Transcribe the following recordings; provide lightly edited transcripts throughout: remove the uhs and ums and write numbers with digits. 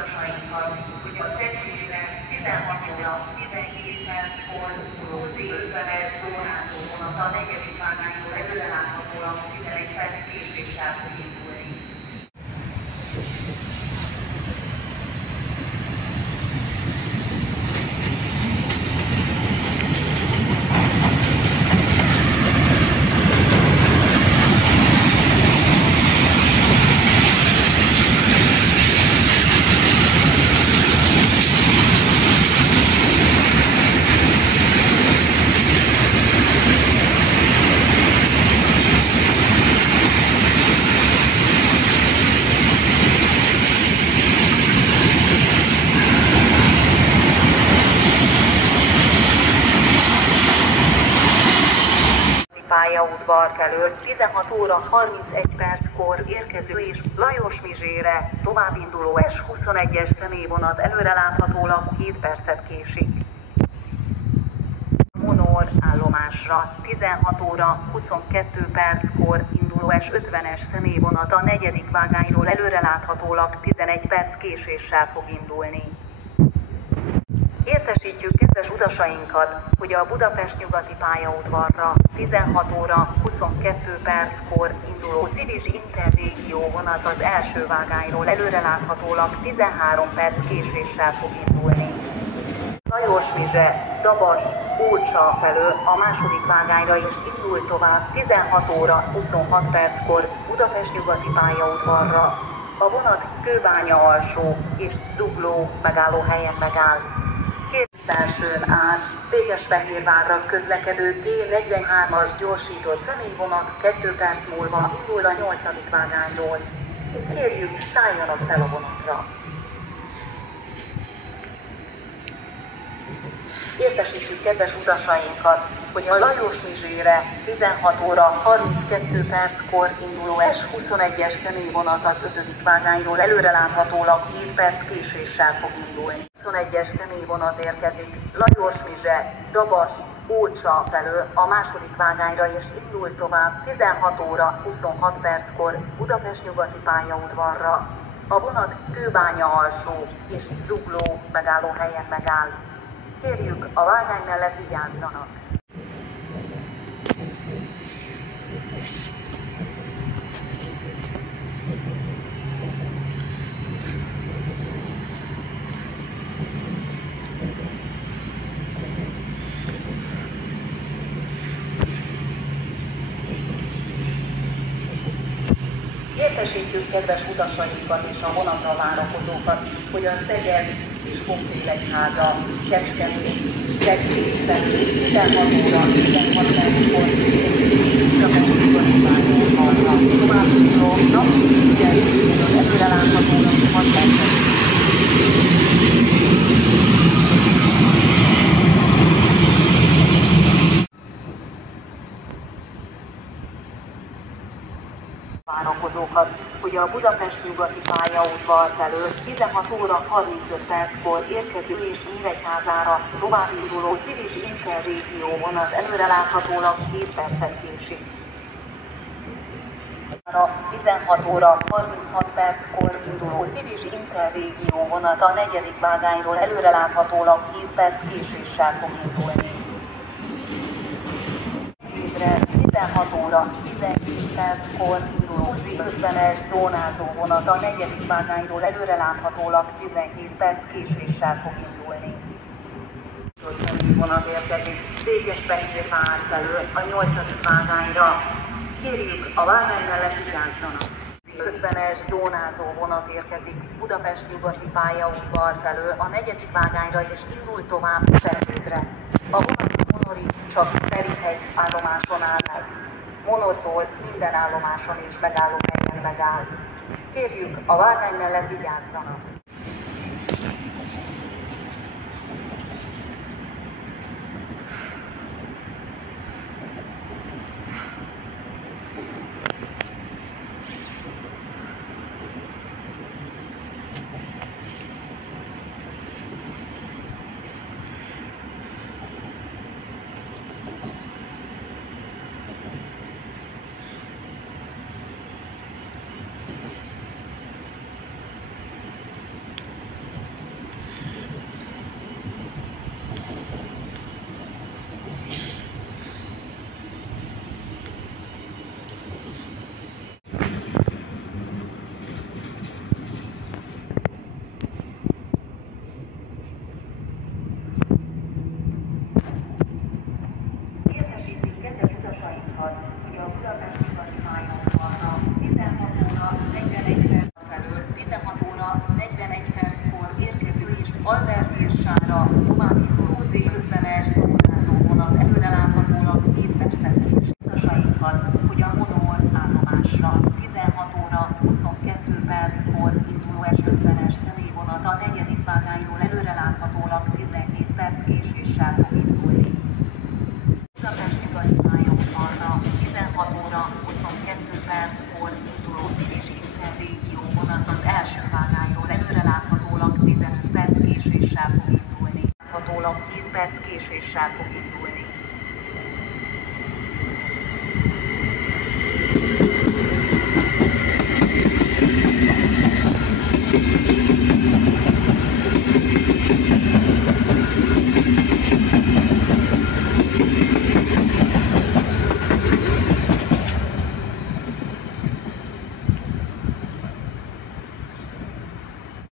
utasainkat, hogy a Ceglétre 16 óra 17 perckor Rózi 50-es zónázó vonat a 4. vágányról előreláthatóan 11 perc késéssel fog indulni. Pályaudvar felől 16 óra 31 perckor érkező és Lajos Mizsére továbbinduló S21-es személyvonat előreláthatólag 7 percet késik. Monor állomásra 16 óra 22 perckor induló S50-es személyvonat a 4. vágányról előreláthatólag 11 perc késéssel fog indulni. Értesítjük kedves utasainkat, hogy a Budapest nyugati pályaudvarra 16 óra 22 perckor induló Civis Interrégió vonat az első vágányról előreláthatólag 13 perc késéssel fog indulni. Lajos-Mizse, Dabas, Ócsa felől a második vágányra is indul tovább 16 óra 26 perckor Budapest nyugati pályaudvarra. A vonat Kőbánya alsó és Zugló megállóhelyen megáll. Kétszersőn át Székesfehérvárra közlekedő D43-as gyorsított személyvonat 2 perc múlva indul a 8. vágányról. Kérjük, szálljanak fel a vonatra! Értesítjük kedves utasainkat, hogy a Lajos-Mizsére 16 óra 32 perckor induló S21-es személyvonat az 5. vágányról előreláthatólag 7 perc késéssel fog indulni. 21-es személyvonat érkezik Lajos-Mizse, Dabas, Ócsa felől a második vágányra és indul tovább 16 óra 26 perckor Budapest nyugati pályaudvarra. A vonat Kőbánya alsó és Zugló megállóhelyen megáll. Kérjük, a vágány mellett vigyázzanak! Értesítjük kedves utasainkat és a vonatra várakozókat, hogy a Szeged és Fokfélegyháza, Kecskemét, Cegléd felől 16 óra 16 perckor továbbinduló napi ügyelőségről előreláthatólag 6 percet. Várakozókat, hogy a Budapest nyugati pályaudvar felől 16 óra 35 perckor érkező és Nyíregyházára továbbinduló Civis Interrégió vonat előreláthatólag 7 percet késik. 16 óra 36 perckor induló Civis Interrégió vonat a 4. vágányról előreláthatólag 7 perc késéssel fog indulni. 16 óra 17 perckor induló 50-es zónázó vonat a 4. vágányról előreláthatólag 17 perc késéssel fog indulni. A vonat érkezik Székesfehérvár felől a 8. vágányra. Kérjük, a vágány mellett vigyázzanak! 50-es zónázó vonat érkezik Budapest nyugati pályaudvar felől a 4. vágányra és indul tovább Szeglédre. A vonat Monorig csak Ferihegy állomáson áll meg. Monortól minden állomáson és megállóhelyen megáll. Kérjük, a vágány mellett vigyázzanak! Albert Hírsára továbbinduló Z50-es zónázó vonat előreláthatólag 2 percet késik utasainkat, hogy a Monor állomásra 16 óra 22 perckor induló S50-es személyvonat a 4. vágányról előreláthatólag 17 perc késéssel fog indulni. Budapest nyugati pályaudvarra 16 óra 22 perckor induló Civis Interrégió vonat az első vágányról előreláthatólag 15 perc késéssel fog indulni. Láthatólag 10 perc késéssel fog indulni.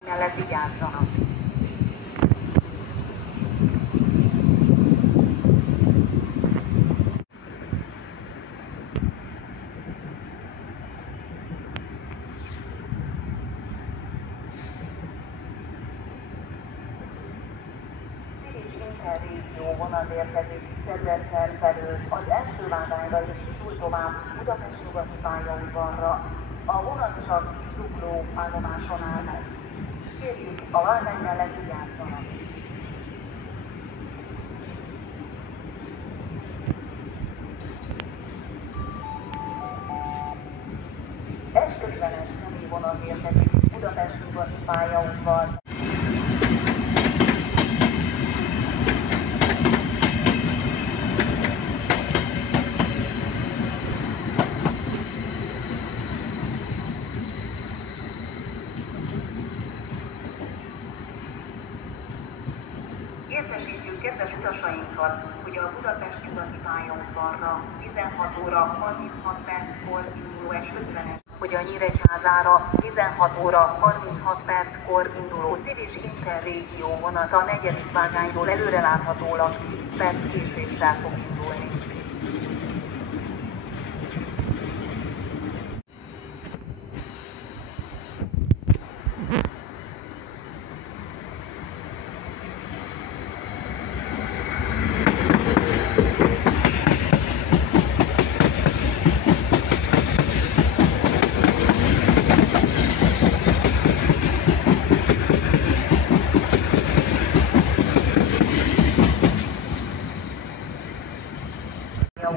Mellett vigyázzanak! Civis Interrégió vonat érkezik Szedredszer felől az első vágányra és indul tovább Budapest nyugati pályaudvarra. A vonat csak Zugló állomáson áll meg. Kérjük, a vágány mellett vigyázzanak! S50-es személyvonat érkezik Budapest nyugati pályaudvar. Értesítjük kedves utasainkat, hogy a Budapest nyugati pályaudvarra 16 óra 36 perckor induló S50-es, hogy a Nyíregyházára 16 óra 36 perckor induló Civis Interrégió vonat a 4. vágányról előreláthatólag 10 perc késéssel fog indulni.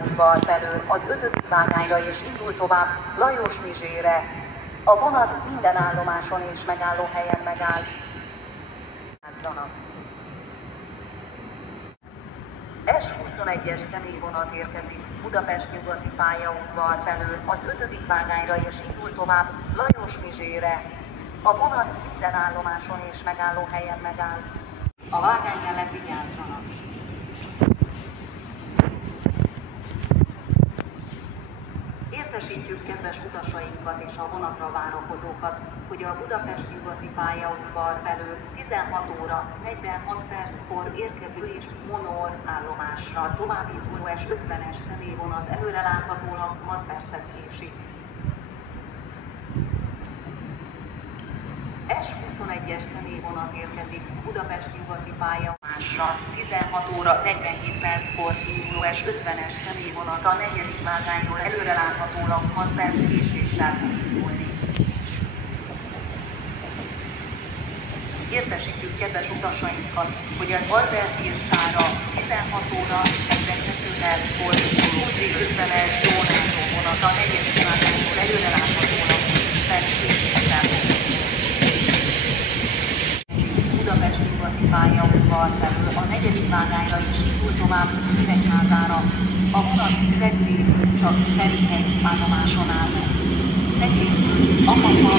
Udvar felől az 5. vágányra és indul tovább Lajos Mizsére. A vonat minden állomáson és megállóhelyen megáll. S21-es személyvonat érkezik Budapest nyugati pályaudvar felől az 5. vágányra és indul tovább Lajos Mizsére. A vonat minden állomáson és megállóhelyen megáll. A vágány mellett vigyázzanak! Értesítjük kedves utasainkat és a vonatra várakozókat, hogy a Budapest nyugati pályaudvar felől 16 óra 46 perckor érkező és Monor állomásra továbbinduló S50-es személyvonat előreláthatólag 6 percet késik. S21-es személyvonat érkezik Budapest nyugati pályamásra 16 óra 47 perckor induló S50-es személyvonat a 4. vágányról előreláthatólag 6 perc késéssel fog indulni. Értesítjük kedves utasainkat, hogy az Albert Hírsára 16 óra 42 perckor induló Z50-es zónázó vonat a 4. vágányról előreláthatólag 10 perc késéssel fog indulni. Budapest nyugati pályaudvar felől a 4. vágányra és indul tovább Nyíregyházára. A vonat Cegléd csak Ferihegy állomáson áll meg. Megkérjük, Apapa,